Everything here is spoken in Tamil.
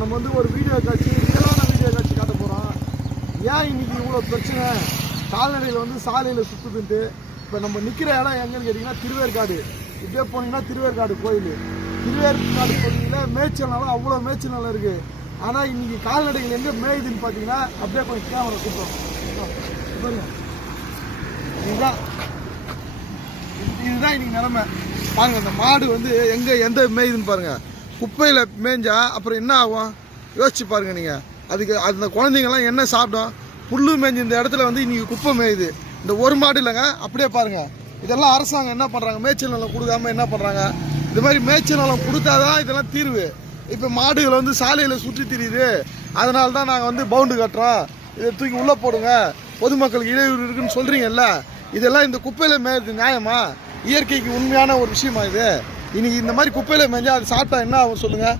நம்ம வந்து ஒரு வீடியோ காட்சி ரியலான வீடியோ காட்சி காட்ட போகிறோம். ஏன் இன்னைக்கு இவ்வளோ பிரச்சனை கால்நடையில் வந்து சாலையில் சுற்றுதுன்ட்டு. இப்போ நம்ம நிற்கிற இடம் எங்கன்னு கேட்டிங்கன்னா திருவேற்காடு. இப்படியே போனீங்கன்னா திருவேற்காடு கோயில். திருவேற்காடு கோயிலில் மேய்ச்சல் நிலம் அவ்வளோ மேய்ச்சல் நிலம் இருக்குது. ஆனால் இன்றைக்கி கால்நடைகள் எங்கே மேயுதுன்னு பார்த்தீங்கன்னா அப்படியே கொஞ்சம் கேமரா கூப்பிடும். இதுதான் இன்னைக்கு நிலைமை பாருங்கள். இந்த மாடு வந்து எங்கே எந்த மேயுதுன்னு பாருங்கள். குப்பையில் மேய்ஞ்சா அப்புறம் என்ன ஆகும் யோசிச்சு பாருங்கள் நீங்கள். அதுக்கு அந்த குழந்தைங்கள்லாம் என்ன சாப்பிடும்? புல்லு மேய்ஞ்சி இந்த இடத்துல வந்து இன்றைக்கி குப்பை மேயுது. இந்த ஒரு மாடு இல்லைங்க, அப்படியே பாருங்கள். இதெல்லாம் அரசாங்கம் என்ன பண்ணுறாங்க? மேய்ச்சல் நிலம் கொடுக்காம என்ன பண்ணுறாங்க? இது மாதிரி மேய்ச்சல் நிலம் கொடுத்தாதான் இதெல்லாம் தீர்வு. இப்போ மாடுகள் வந்து சாலையில் சுற்றி திரியுது, அதனால தான் நாங்கள் வந்து பவுண்டு கட்டுறோம், இதை தூக்கி உள்ளே போடுங்க, பொதுமக்களுக்கு இடையூறு இருக்குன்னு சொல்கிறீங்கல்ல. இதெல்லாம் இந்த குப்பையில் மேய்றது நியாயமா? இயற்கைக்கு உண்மையான ஒரு விஷயமா இது? இன்னைக்கு இந்த மாதிரி குப்பையில் மேய்ஞ்சா அது சாப்பிட்டா என்ன ஆகும் சொல்லுங்கள்?